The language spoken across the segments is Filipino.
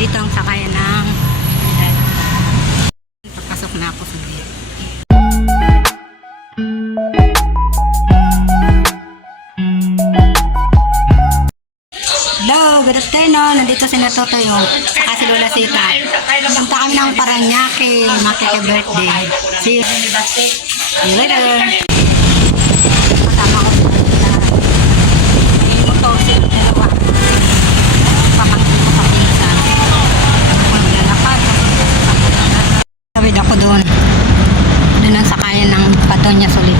Dito ang sakayan ng Papasok na ako sa gate. Hello, good afternoon. Nandito si Natutoyo, saka si Lola Sita. Punta kami ng Paranaque, makike-birthday. See you. See you later. Kasama ko si Lola. Ito si dalawa. Pamangkin ko sa pinsan. Maglalakad. Tawid ako doon. Doon ang sakayan ng Patonya Solidad. Nag-isem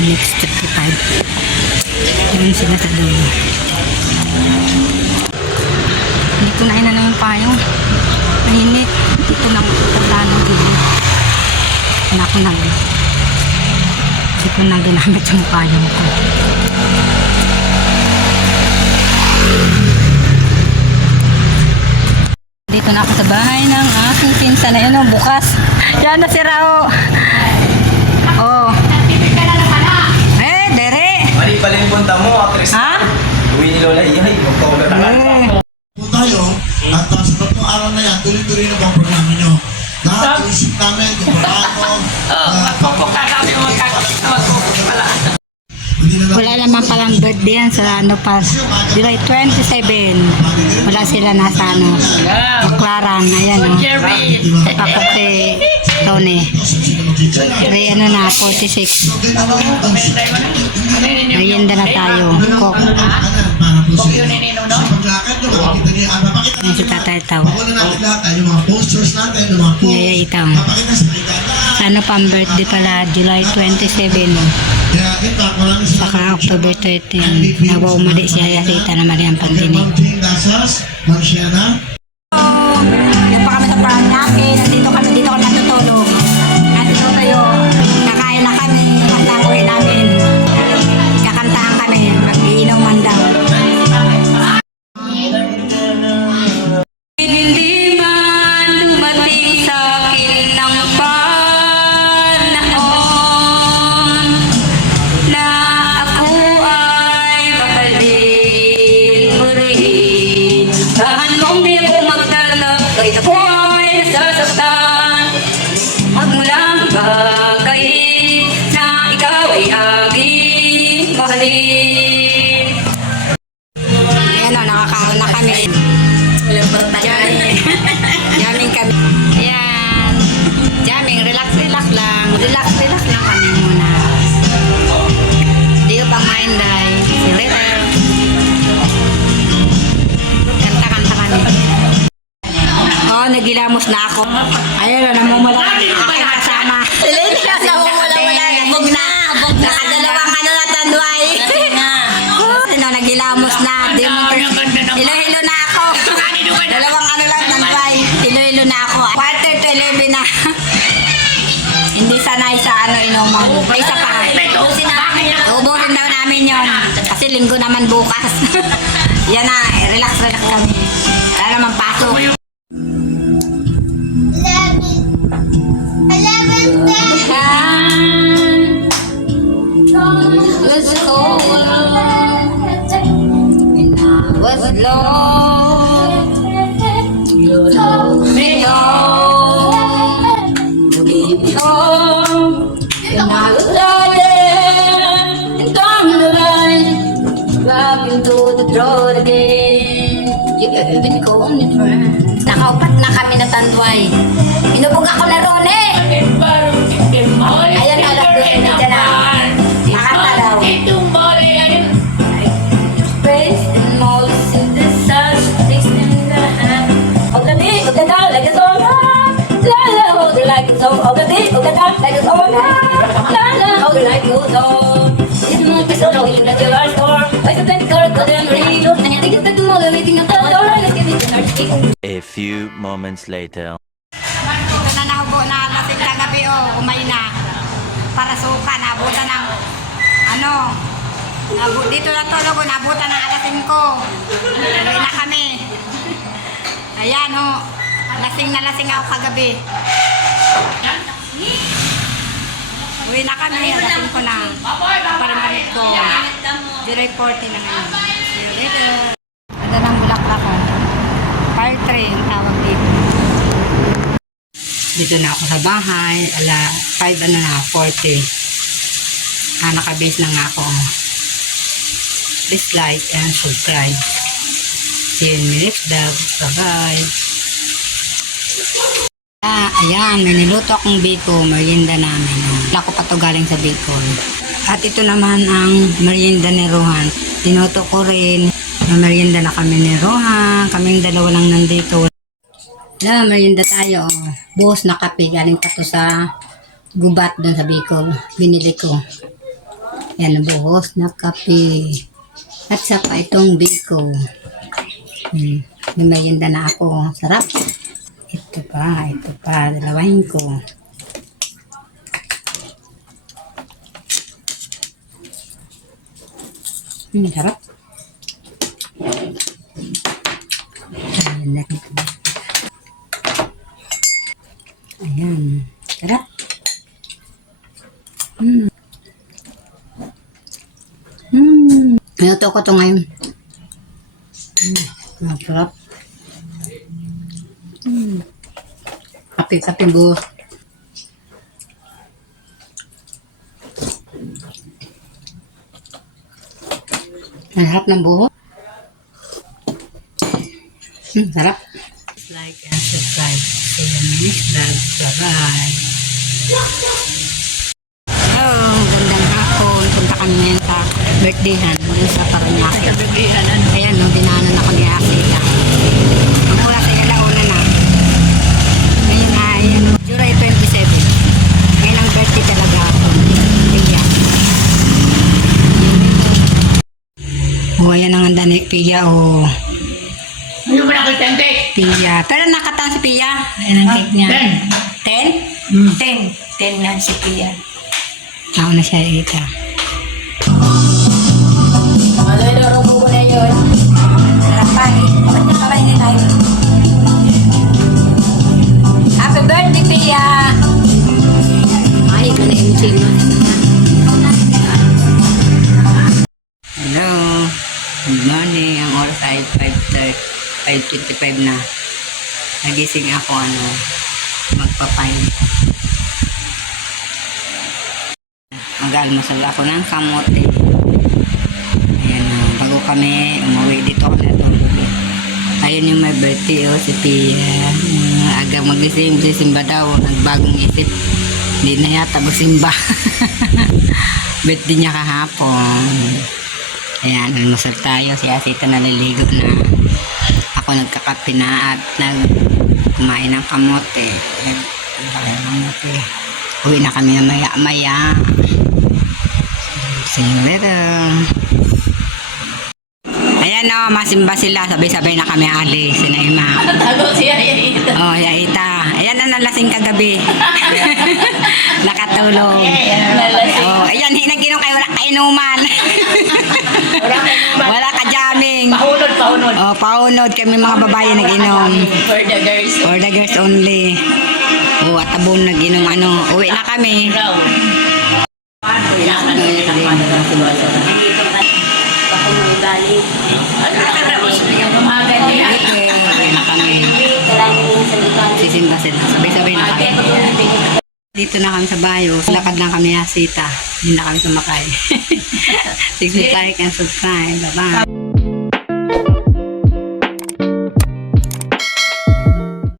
Annex 55. Yun sila sa dulo. Hindi ko na inano yung payong. Mainit. Dito lang pagla ng gilid. Wala ko nag Hindi ko na ginamit yung payong ko. Dito na ako sa bahay ng aking pinsan na yun oh, bukas. Yan na si Rao. Oh. Eh, dere. Mali pala yung punta mo, actress. Ha? Uwi ni Lola Ihay, magpaulat ka. Eh. po tayo at uh, sa tatlong araw na yan, tuloy-tuloy na po ang programa nyo. Lahat isip namin, kung paano, uh, hindi na lang Wala naman palang birthday yan sa ano pa, July 27. Wala sila nasa ano, Baclaran, ayan o. Ako kay Tony. May ano na, 46. Merienda na tayo, nyo, makikita niyo, ah, mapakita Yan si Tatay Tao. Natin natin, Yaya Itaw. Ano pang birthday pala, July 27. Kaya in fact, maraming Saka October 13. Nawa umali si Yaya Sita na Mariang Pantini. Ma'am Jane Dasas, relax, relax lang. Relax, relax lang kami muna. Inuman. Ay, isa pa. Ubusin namin. Ubusin daw namin yun. Kasi linggo naman bukas. Yan na, relax, relax kami. Wala naman pasok. was cold and I knowing that you are sore. I said that girl, but then really don't. And I think that tomorrow, waiting at the door, let's get it in our stick. A few moments later. Ito na lasing kagabi o oh, umay na. Para suka, nabutan ng ano, nabu, dito na tulog o, nabutan ng alasin ko. Tuloy na kami. Ayan o, lasing na lasing ako kagabi. Uwi na kami, lasing ko na. Parang damit ko. July 40 na ngayon. See you later. Ganda ng bulaklak ko. Fire tray ang tawag dito. Dito na ako sa bahay. Ala, 5 ano na, 40. Ah, nakabase na nga ako. Please like and subscribe. See you in my next vlog. Bye-bye. Ah, ayan, may niluto akong biko, merienda namin. Wala ko pa to galing sa Bicol. At ito naman ang merienda ni Rohan. Tinuto ko rin na merienda na kami ni Rohan. Kaming dalawa lang nandito. Na, merienda tayo. oh. Na kape. Galing pa to sa gubat doon sa Bicol. Binili ko. Yan, buhos na kape. At saka itong biko. Hmm. May merienda na ako. Sarap. Pa, ito pa. Dalawahin ko. Hmm, sarap. Ayan, Ayan. Sarap. Hmm. Hmm. Minuto ko to ngayon. Hmm. Sarap. Hmm. Kape-kape bo. Ang sarap ng buho. Hmm, sarap. Like and subscribe. See you next vlog. Bye-bye. Hello, gandang hapon. Punta kami ngayon sa birthdayhan. Doon sa Paranaque. Ayan, no, dinanan ako ni Asita. Ang oras ay alauna na. Ngayon ay July 27. Birthday talaga ako. Pia. O, ayan ang handa ni Pia, o. Ano ba nakita ang cake? Pia. Pero nakataon si Pia. Ayan ang cake niya. ten. Ten? Ten. Ten na si Pia. Ako na siya ita. 5.25 na. Nagising ako ano, magpapain. Mag-almusal ako ng kamote. Ayan o, bago kami umuwi dito ako natulog. eh. Ayun yung my birthday oh, si Pia. Uh, aga magising, sisimba daw. Nagbagong isip. Hindi na yata magsimba. birthday niya kahapon. Ayan, almusal tayo. Si Asita naliligo na. Ako nagkakape na at nag kumain ng kamote. Nag kumain ng kamote. Uwi na kami na maya-maya. See you later. Ayan o, masimba sila. Sabay-sabay na kami alis. Si Naima. Tago siya yun. Oh, yaita. Ayan na nalasing kagabi. Nakatulog. Oh, ayan, hinag-inom kayo. Wala kainuman. Paunod kami mga babae nag-inom. For the girls. For the girls only. Oh, at tabon nag-inom ano. Uwi na kami. Uwi na kami. Sisimba sila. Sabay-sabay na kami. Dito na kami sa bayo. Lakad lang kami asita. Hindi na kami sumakay. Sige, like and subscribe. Bye-bye.